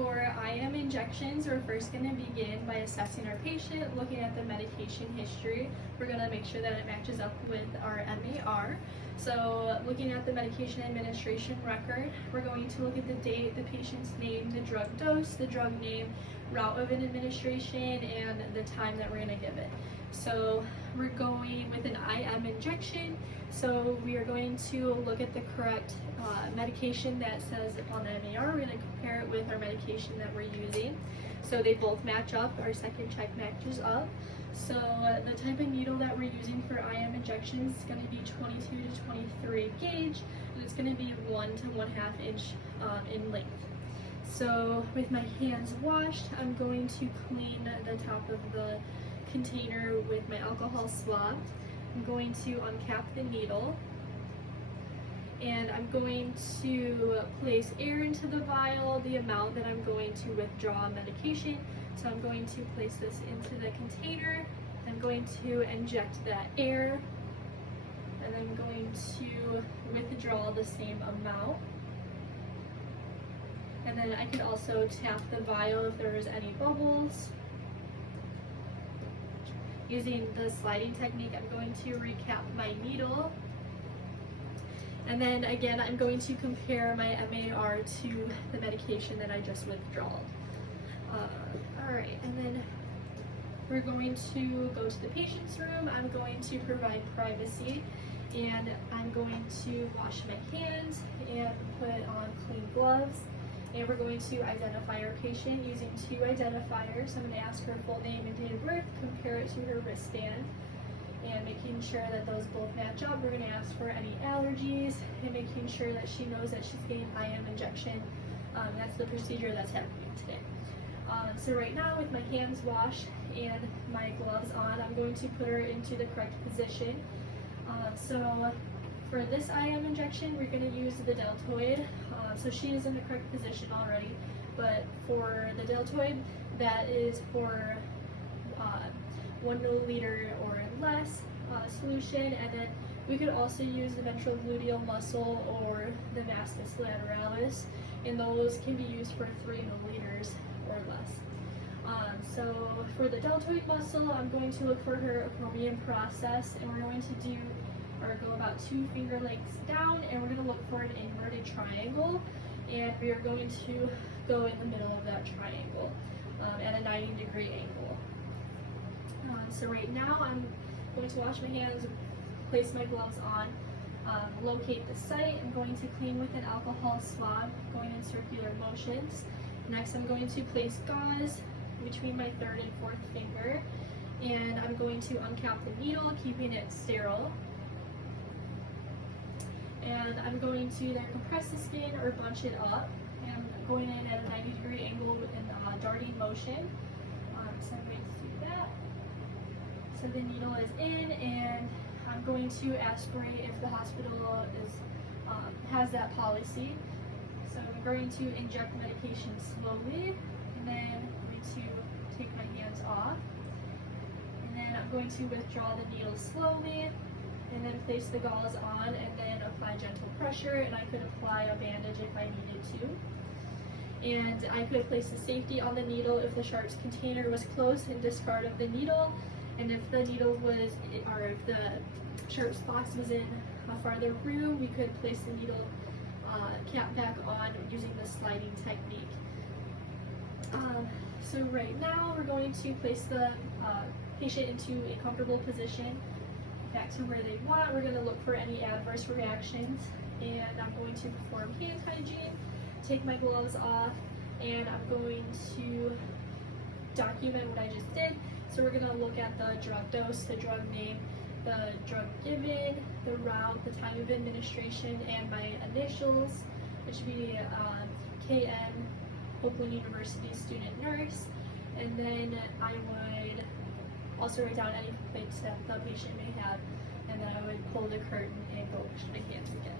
For IM injections, we're first going to begin by assessing our patient, looking at the medication history. We're going to make sure that it matches up with our MAR. So looking at the medication administration record, we're going to look at the date, the patient's name, the drug dose, the drug name, route of an administration, and the time that we're going to give it. So we're going with an IM injection. So we are going to look at the correct medication that says on the MAR. We're going to compare it with our medication that we're using. So they both match up. Our second check matches up. So the type of needle that we're using for IM injections is going to be 22 to 23 gauge, and it's going to be 1 to 1/2 inch in length. So with my hands washed, I'm going to clean the top of the container with my alcohol swab. I'm going to uncap the needle, and I'm going to place air into the vial, the amount that I'm going to withdraw medication. So I'm going to place this into the container. I'm going to inject that air, and I'm going to withdraw the same amount. And then I could also tap the vial if there was any bubbles. Using the sliding technique, I'm going to recap my needle. And then again, I'm going to compare my MAR to the medication that I just withdrawed. Alright, and then we're going to go to the patient's room. I'm going to provide privacy, and I'm going to wash my hands and put on clean gloves. And we're going to identify our patient using 2 identifiers. I'm going to ask her full name and date of birth, compare it to her wristband, and making sure that those both match up. We're going to ask for any allergies and making sure that she knows that she's getting IM injection. That's the procedure that's happening today. So right now, with my hands washed and my gloves on, I'm going to put her into the correct position. So for this IM injection, we're going to use the deltoid. So she is in the correct position already, but for the deltoid, that is for 1 milliliter or less solution, and then we could also use the ventral gluteal muscle or the vastus lateralis, and those can be used for 3 milliliters or less. So for the deltoid muscle, I'm going to look for her acromion process, and we're going to go about 2 finger lengths down, and we're going to look for an inverted triangle, and we are going to go in the middle of that triangle at a 90-degree angle. So right now I'm going to wash my hands, place my gloves on, locate the site. I'm going to clean with an alcohol swab, going in circular motions. Next, I'm going to place gauze between my 3rd and 4th finger, and I'm going to uncap the needle, keeping it sterile. And I'm going to either compress the skin or bunch it up. And I'm going in at a 90-degree angle in darting motion. So I'm going to do that. So the needle is in, and I'm going to aspirate if the hospital has that policy. So I'm going to inject medication slowly, and then I'm going to take my hands off. And then I'm going to withdraw the needle slowly, and then place the gauze on, and then apply gentle pressure, and I could apply a bandage if I needed to. And I could place the safety on the needle if the sharps container was closed, and discard of the needle. And if the needle was, or if the sharps box was in a farther room, we could place the needle cap back on using the sliding technique. So right now we're going to place the patient into a comfortable position, back to where they want. We're going to look for any adverse reactions, and I'm going to perform hand hygiene, take my gloves off, and I'm going to document what I just did. So we're going to look at the drug dose, the drug name, the drug given, the route, the time of administration, and my initials, which would be KN, Oakland University student nurse. And then I would also write down any complaints that the patient may have, and then I would pull the curtain and go wash my hands again.